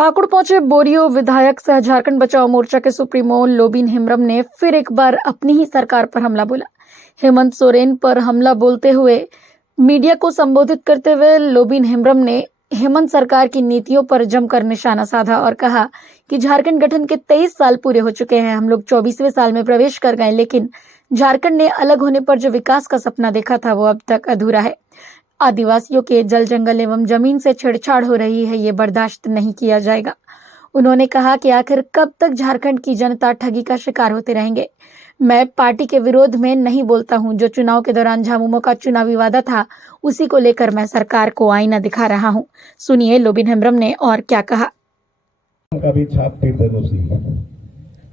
पाकुड़ पहुंचे बोरियो विधायक सह झारखंड बचाओ मोर्चा के सुप्रीमो लोबिन हेम्ब्रम ने फिर एक बार अपनी ही सरकार पर हमला बोला। हेमंत सोरेन पर हमला बोलते हुए मीडिया को संबोधित करते हुए लोबिन हेम्ब्रम ने हेमंत सरकार की नीतियों पर जमकर निशाना साधा और कहा कि झारखंड गठन के 23 साल पूरे हो चुके हैं। हम लोग 24वें साल में प्रवेश कर गए, लेकिन झारखंड ने अलग होने पर जो विकास का सपना देखा था वो अब तक अधूरा है। आदिवासियों के जल जंगल एवं जमीन से छेड़छाड़ हो रही है, ये बर्दाश्त नहीं किया जाएगा। उन्होंने कहा कि आखिर कब तक झारखंड की जनता ठगी का शिकार होते रहेंगे। मैं पार्टी के विरोध में नहीं बोलता हूं। जो चुनाव के दौरान झामुमो का चुनावी वादा था, उसी को लेकर मैं सरकार को आईना दिखा रहा हूं। सुनिए लोबिन हेम्ब्रम ने और क्या कहा। कभी छाप फिर धनुषी,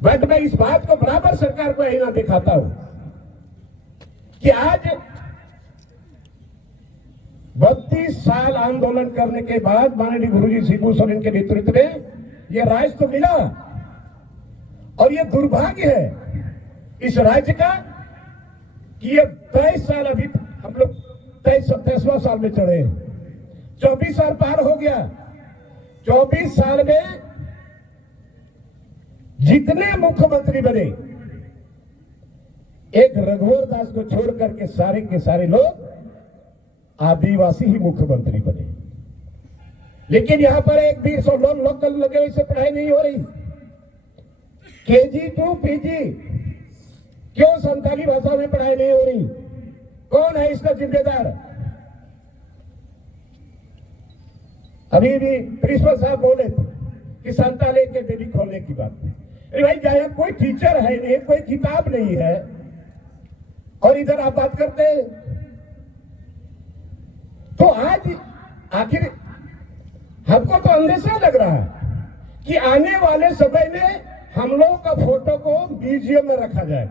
बट मैं इस बात को बराबर सरकार को आईना दिखाता हूं कि आज 32 साल आंदोलन करने के बाद माननीय गुरुजी शिबू सोरेन के नेतृत्व में यह राज्य तो मिला, और यह दुर्भाग्य है इस राज्य का कि ये 23 साल, अभी हम लोग 23वां साल में चढ़े हैं। 24 साल पार हो गया। 24 साल में जितने मुख्यमंत्री बने, एक रघुवर दास को छोड़ करके सारे के सारे लोग आदिवासी ही मुख्यमंत्री बने। लेकिन यहां पर एक भी लोकल लगे से पढ़ाई नहीं हो रही। केजी टू पीजी क्यों संताली भाषा में पढ़ाई नहीं हो रही? कौन है इसका जिम्मेदार? अभी भी प्रिंसिपल साहब बोले थे कि संताली अकेडमी खोलने की बात। अरे भाई, जहां कोई टीचर है नहीं, कोई किताब नहीं है, और इधर आप बात करते हैं। तो आज आखिर हमको तो अंदेशा लग रहा है कि आने वाले समय में हम लोग का फोटो को म्यूजियम में रखा जाए,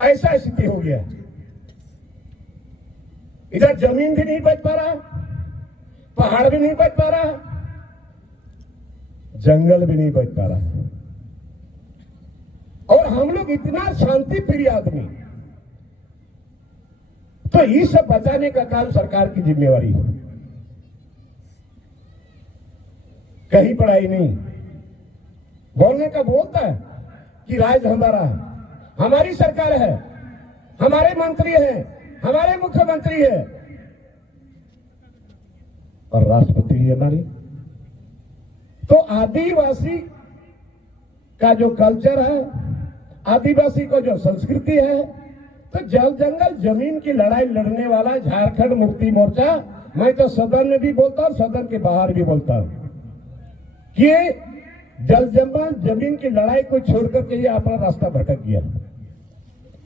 ऐसा स्थिति हो गया। इधर जमीन भी नहीं बच पा रहा, पहाड़ भी नहीं बच पा रहा, जंगल भी नहीं बच पा रहा, और हम लोग इतना शांति प्रिय आदमी। तो ये सब बचाने का काम सरकार की जिम्मेवारी है। कहीं पढ़ाई नहीं, बोलने का बोलता है कि राज्य हमारा है, हमारी सरकार है, हमारे मंत्री हैं, हमारे मुख्यमंत्री है, और राष्ट्रपति भी हमारी। तो आदिवासी का जो कल्चर है, आदिवासी को जो संस्कृति है, तो जल जंगल जमीन की लड़ाई लड़ने वाला झारखंड मुक्ति मोर्चा, मैं तो सदन में भी बोलता हूं, सदन के बाहर भी बोलता हूं कि जल जंगल जमीन की लड़ाई को छोड़कर के ये अपना रास्ता भटक गया।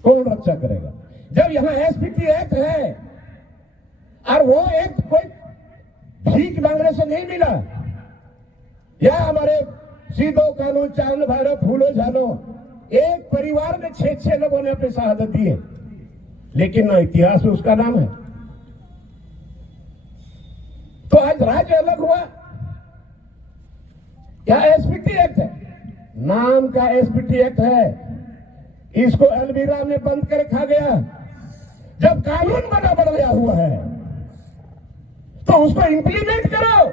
कौन रक्षा करेगा? जब यहाँ एसपीटी एक्ट है, और वो एक्ट कोई भीख मांगने से नहीं मिला, या हमारे सीधो कानून चांद भैरव फूलो जानो, एक परिवार में 6 लोगों ने अपनी शहादत दी है, लेकिन ना इतिहास में उसका नाम है। तो आज राज्य अलग हुआ, या एसपीटी एक्ट है, नाम का एसपीटी एक्ट है, इसको अलमीरा में बंद कर रखा गया। जब कानून बना बढ़ाया हुआ है तो उसको इंप्लीमेंट करो।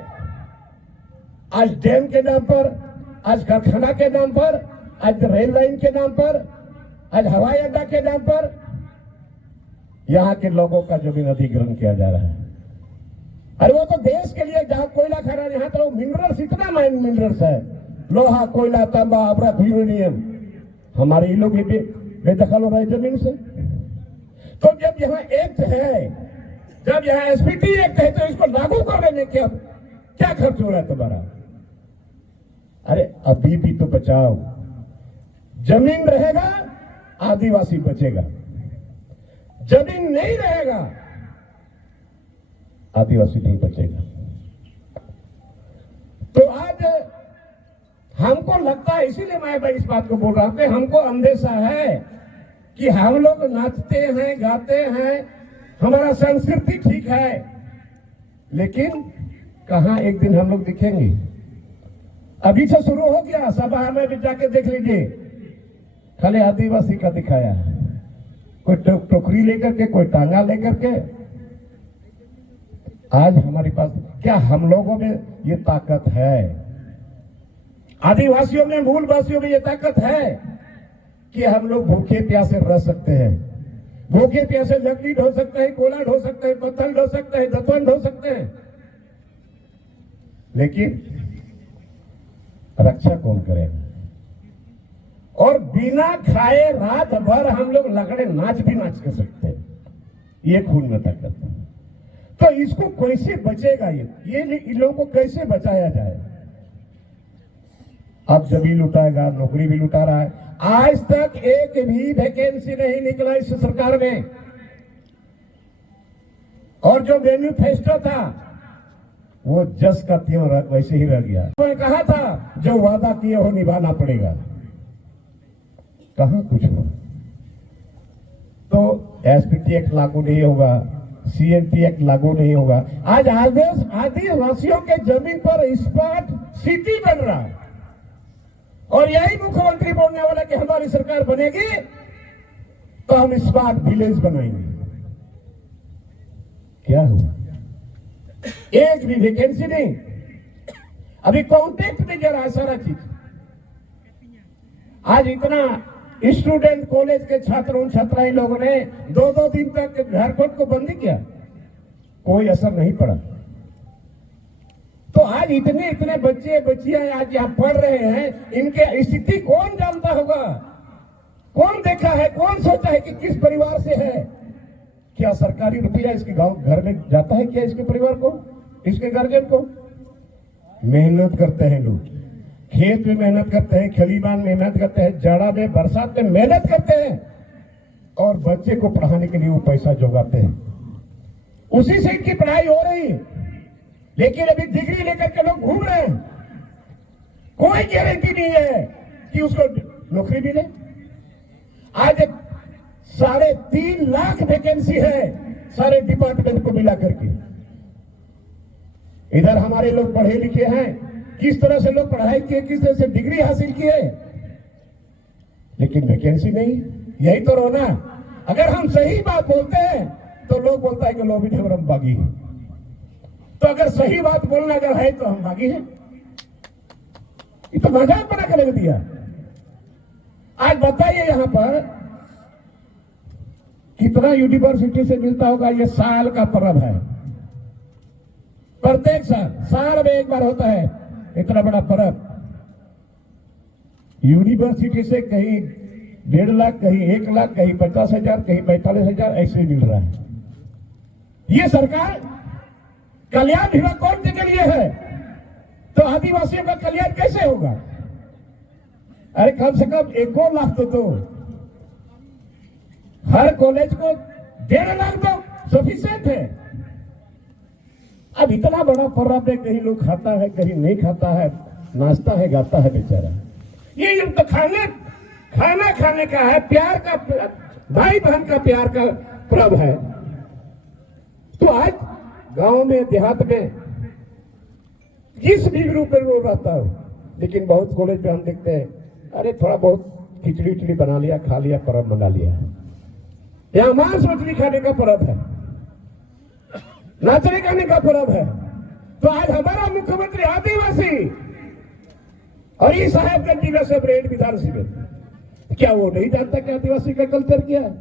आज डैम के नाम पर, आज कारखाना के नाम पर, आज रेल लाइन के नाम पर, आज हवाई अड्डा के नाम पर यहां के लोगों का जमीन अधिग्रहण किया जा रहा है। अरे वो तो देश के लिए, जहां कोयला खरा, यहाँ तो मिनरल्स, इतना माइन मिनरल्स है, लोहा, कोयला, तांबा, अबरख, यूरेनियम, हमारे ये लोग बेदखल हो रहे जमीन से। तो जब यहाँ एक्ट है, जब यहाँ एसपीटी एक्ट है, तो इसको लागू करने में क्या खर्च हो रहा है तुम्हारा? अरे अभी भी तो बचाओ। जमीन रहेगा, आदिवासी बचेगा। जमीन नहीं रहेगा, आदिवासी नहीं बचेगा। तो आज हमको लगता है, इसीलिए मैं इस बात को बोल रहा हूं कि हमको अंदेशा है कि हम लोग नाचते हैं, गाते हैं, हमारा संस्कृति ठीक है, लेकिन कहां एक दिन हम लोग दिखेंगे? अभी से शुरू हो गया, सभा में भी जाके देख लीजिए, खाली आदिवासी का दिखाया, कोई टोकरी लेकर के, कोई टांगा लेकर के। आज हमारे पास क्या हम लोगों में ये ताकत है आदिवासियों में, मूलवासियों में ये ताकत है कि हम लोग भूखे प्यासे रह सकते हैं। भूखे प्यासे लकड़ी ढो सकते हैं, कोला ढो सकते हैं, पत्थर ढो सकते हैं, दतवन ढो सकते हैं, लेकिन रक्षा कौन करेगा? और बिना खाए रात भर हम लोग लगड़े नाच भी नाच कर सकते हैं। ये खून में ताकत है। तो इसको कैसे बचेगा? ये इन लोगों को कैसे बचाया जाए? अब जमीन लुटाएगा, नौकरी भी लुटा रहा है। आज तक एक भी वैकेंसी नहीं निकला इस सरकार में, और जो मैन्युफेस्टो था वो जस का त्यों वैसे ही रह गया। उन्होंने कहा था जो वादा किए हो निभाना पड़ेगा, कहां कुछ हो। तो एसपीटी एक्ट लागू नहीं होगा, सीएनटी एक्ट लागू नहीं होगा। आज आदिवासियों के जमीन पर स्मार्ट सिटी बन रहा है, और यही मुख्यमंत्री बोलने वाला कि हमारी सरकार बनेगी तो हम स्मार्ट विलेज बनाएंगे। क्या हुआ? एक भी वैकेंसी नहीं। अभी कॉन्टेक्ट में जरा सारा चीज। आज इतना स्टूडेंट, कॉलेज के छात्रों छात्राएं लोगों ने 2-2 दिन तक झारखंड को बंद किया, कोई असर नहीं पड़ा। तो आज इतने बच्चे बच्चियां आज यहाँ पढ़ रहे हैं, इनके स्थिति कौन जानता होगा? कौन देखा है? कौन सोचा है कि किस परिवार से है? क्या सरकारी रुपया इसके गांव घर में जाता है क्या? इसके परिवार को, इसके गार्जियन को? मेहनत करते हैं लोग, खेत में मेहनत करते हैं, खलिबान में मेहनत करते हैं, जाड़ा में बरसात में मेहनत करते हैं, और बच्चे को पढ़ाने के लिए वो पैसा जुगाते हैं। उसी से इनकी पढ़ाई हो रही है। लेकिन अभी डिग्री लेकर के लोग घूम रहे हैं, कोई गारंटी नहीं है कि उसको नौकरी मिले। आज 3.5 लाख वैकेंसी है सारे डिपार्टमेंट को मिला करके। इधर हमारे लोग पढ़े लिखे हैं, किस तरह से लोग पढ़ाई किए, किस तरह से डिग्री हासिल किए, लेकिन वैकेंसी नहीं। यही तो रोना। अगर हम सही बात बोलते हैं तो लोग बोलता है कि लोबिन हेम्ब्रम बागी है। तो अगर सही बात बोलना अगर है तो हम बागी हैं। ये तो मजाक बना कर रख दिया। आज बताइए यहां पर कितना यूनिवर्सिटी से मिलता होगा? ये साल का पर्व है, प्रत्येक साल में एक बार होता है इतना बड़ा पर्व। यूनिवर्सिटी से कहीं 1.5 लाख, कहीं 1 लाख, कहीं 50,000, कहीं 45,000 ऐसे मिल रहा है। ये सरकार कल्याण विभाग कौन के लिए है? तो आदिवासियों का कल्याण कैसे होगा? अरे कम से कम 1 लाख तो दो, हर कॉलेज को 1.5 लाख दो, सफिशिएंट है। अब इतना बड़ा पर्व में कहीं लोग खाता है, कहीं नहीं खाता है, नाचता है, गाता है बेचारा। ये तो खाना खाने का है, प्यार का, भाई बहन का प्यार का पर्व है। तो आज गांव में, देहात में, जिस भी रूप में लोग रहता हो, लेकिन बहुत कॉलेज में हम देखते हैं अरे थोड़ा बहुत खिचड़ी उचड़ी बना लिया, खा लिया, पर्व मना लिया। यहाँ मांस मछली खाने का पर्व है, नाचने गाने का पर्व है। तो आज हमारा मुख्यमंत्री आदिवासी, और ये साहेबगंज जिला से ब्रेड विधानसभा, क्या वो नहीं जानता कि आदिवासी का कल्चर क्या है?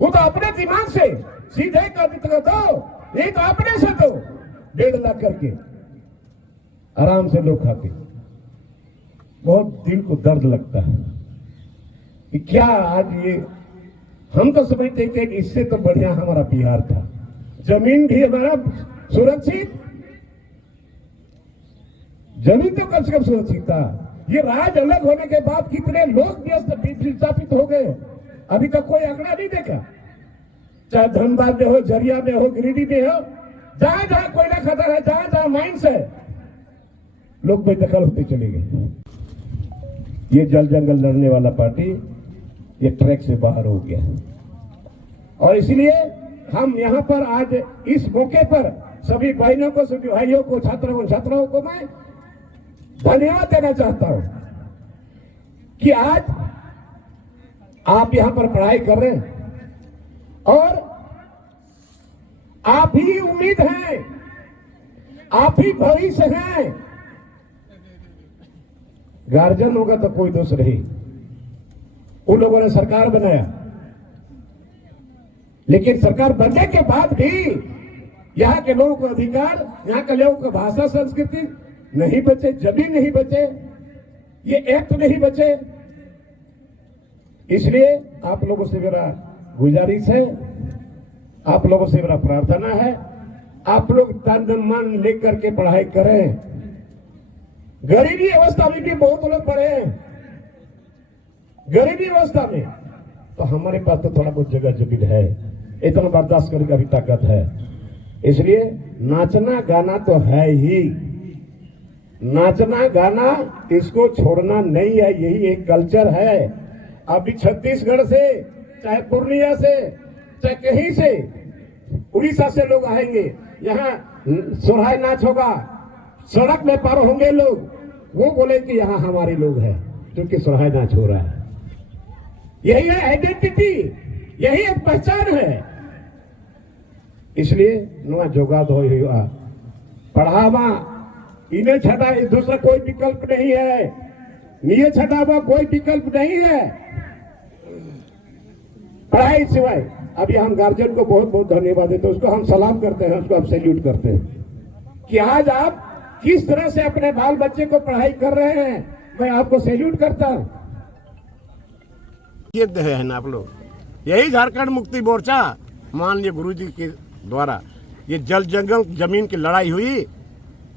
वो तो अपने दिमाग से सीधे कर दो, नहीं तो अपने से दो, 1.5 लाख करके आराम से लोग खाते। बहुत दिल को दर्द लगता है कि क्या आज ये, हम तो समझते थे कि इससे तो बढ़िया हमारा बिहार था, जमीन भी हमारा सुरक्षित, जमीन तो कम से कम सुरक्षित था। ये राज्य अलग होने के बाद कितने लोग विस्थापित हो गए, अभी तक कोई आंकड़ा नहीं देखा। चाहे धनबाद में हो, झरिया में हो, गिरिडीह में हो, जहां जहां कोयला खदान है, जहां जहां माइंस है, लोग बेदखल होते चले गए। ये जल जंगल लड़ने वाला पार्टी ये ट्रैक से बाहर हो गया, और इसलिए हम यहाँ पर आज इस मौके पर सभी बहनों को, सभी भाइयों को, छात्राओं को मैं धन्यवाद देना चाहता हूं कि आज आप यहां पर पढ़ाई कर रहे हैं, और आप ही उम्मीद हैं, आप ही भविष्य हैं। गार्जियन होगा तो कोई दोष नहीं, उन लोगों ने सरकार बनाया, लेकिन सरकार बनने के बाद भी यहाँ के लोगों को अधिकार, यहाँ के लोगों को भाषा संस्कृति नहीं बचे, जमीन नहीं बचे, ये एक्ट नहीं बचे। इसलिए आप लोगों से मेरा गुजारिश है, आप लोगों से मेरा प्रार्थना है, आप लोग तन मन लेकर के पढ़ाई करें। गरीबी अवस्था में भी बहुत लोग पढ़े हैं, गरीबी अवस्था में, तो हमारे पास तो थोड़ा बहुत जगह जमीन है, इतना बर्दाश्त करने का भी ताकत है। इसलिए नाचना गाना तो है ही, नाचना गाना इसको छोड़ना नहीं है, यही एक कल्चर है। अभी छत्तीसगढ़ से, चाहे पूर्णिया से, चाहे कहीं से, उड़ीसा से लोग आएंगे, यहाँ सोहराय नाच होगा, सड़क में पार होंगे लोग, वो बोले कि यहाँ हमारे लोग हैं, क्योंकि सोहराय नाच हो रहा है। यही है आइडेंटिटी, यही एक पहचान है। इसलिए नुआ जोगाद हो पढ़ावा इन्हें छटा, दूसरा कोई विकल्प नहीं है, निये छटावा कोई विकल्प नहीं है पढ़ाई सिवाय। अभी हम गार्जियन को बहुत बहुत धन्यवाद देते हैं, उसको हम सलाम करते हैं, उसको हम सैल्यूट करते हैं कि आज आप किस तरह से अपने बाल बच्चे को पढ़ाई कर रहे हैं, मैं आपको सैल्यूट करता हूं। ये है ना आप लोग, यही झारखंड मुक्ति मोर्चा माननीय गुरुजी के द्वारा ये जल जंगल जमीन की लड़ाई हुई,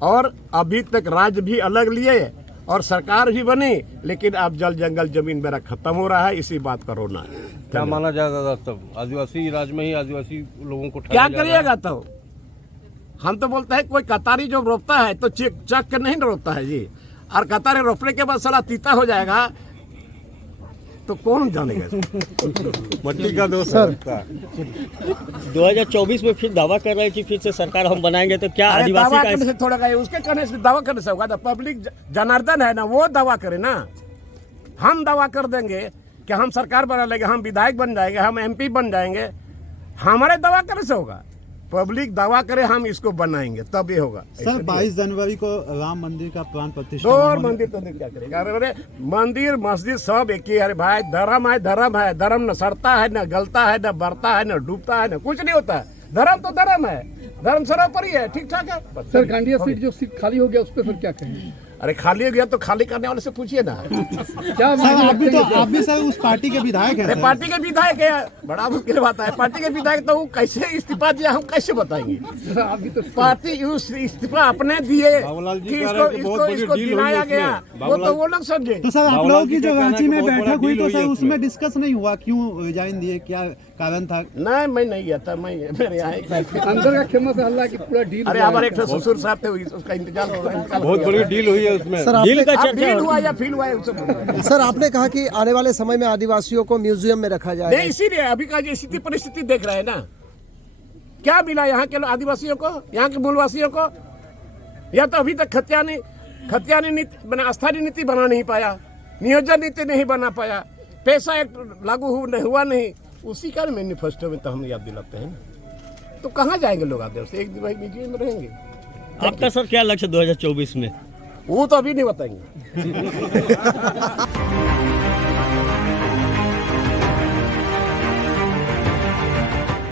और अभी तक राज्य भी अलग लिए और सरकार भी बनी, लेकिन अब जल जंगल जमीन मेरा खत्म हो रहा है, इसी बात का रोना है। क्या माना जाएगा तब आदिवासी राज में ही आदिवासी लोगों को क्या करिएगा? तो हम तो बोलते हैं कोई कतारी जो रोपता है तो चक के नहीं रोपता है जी, और कतारी रोपने के बाद साला तीता हो जाएगा तो कौन जानेगा? मट्टी का दोष सर। है। 2024 में फिर दावा कर रहे हैं कि फिर से सरकार हम बनाएंगे, तो क्या अरे आदिवासी दावा का करने से थोड़ा गए, उसके करने से दावा करने से होगा? तो पब्लिक जनार्दन है ना, वो दावा करे ना। हम दावा कर देंगे कि हम सरकार बना लेंगे, हम विधायक बन जाएंगे, हम एमपी बन जाएंगे, हमारे दावा करने से होगा? पब्लिक दावा करे हम इसको बनाएंगे तब ये होगा। सर 22 जनवरी को राम मंदिर का प्राण प्रतिष्ठा और मंदिर तो क्या करेगा? अरे मंदिर मस्जिद सब एक ही। अरे भाई धर्म है, धर्म है, धर्म न सड़ता है, न गलता है, न बढ़ता है, न डूबता है, न कुछ नहीं होता है। धर्म तो धर्म है, धर्म सर्वोपरि है, ठीक ठाक है। सर गांडिया सीट जो सीट खाली हो गया उस पर फिर क्या कहेंगे? अरे खाली हो गया तो खाली करने वाले से पूछिए ना। क्या सर आप भी सर उस पार्टी के विधायक हैं अरे सर। पार्टी के विधायक है, बड़ा मुश्किल बात है। पार्टी के विधायक तो वो कैसे इस्तीफा दिया हम कैसे बताएंगे? अभी तो पार्टी उस इस्तीफा अपने दिए बाबूलाल जी कि कह इसको रहे हैं कि बहुत इसको बड़ी इसको डील हुई दिलाया है गया, उसमें। वो तो वो लोग समझे। तो सर आप बाबूलाल लोगों जी की के जो कहना रांची कि में बहुत बड़ा बैठक हुई डील तो हुई सर है उसमें उसमें। डिस्कस नहीं हुआ, क्यों रिजाइन दिए, क्या कारण था? नहीं मैं नहीं गया था, मैं मेरे यहाँ अंदर का खेमा से हल्ला की पूरा डील अरे हमारे एक ससुर साहब थे, उसका इंतजार बहुत बड़ी डील हुई है उसमें। सर डील का आपने, चर्चा फील हुआ या फील हुआ है उससे बोलो। सर आपने कहा कि आने वाले समय में आदिवासियों को म्यूजियम में रखा जाएगा। नहीं इसीलिए अभी का जो स्थिति परिस्थिति देख रहे हैं ना, क्या मिला यहाँ के आदिवासियों को, यहाँ के मूलवासियों को? या तो अभी तक खतियानी नीति बना, स्थानीय नीति बना नहीं पाया, नियोजन नीति नहीं बना पाया, पैसा एक्ट लागू हुआ नहीं, उसी का मैनिफेस्टो में तो हम याद दिलाते हैं। तो कहाँ जाएंगे लोग आदिवासी? एक दिन म्यूजियम में रहेंगे। आपका सर क्या लक्ष्य 2024 में? वो तो अभी नहीं बताएंगे।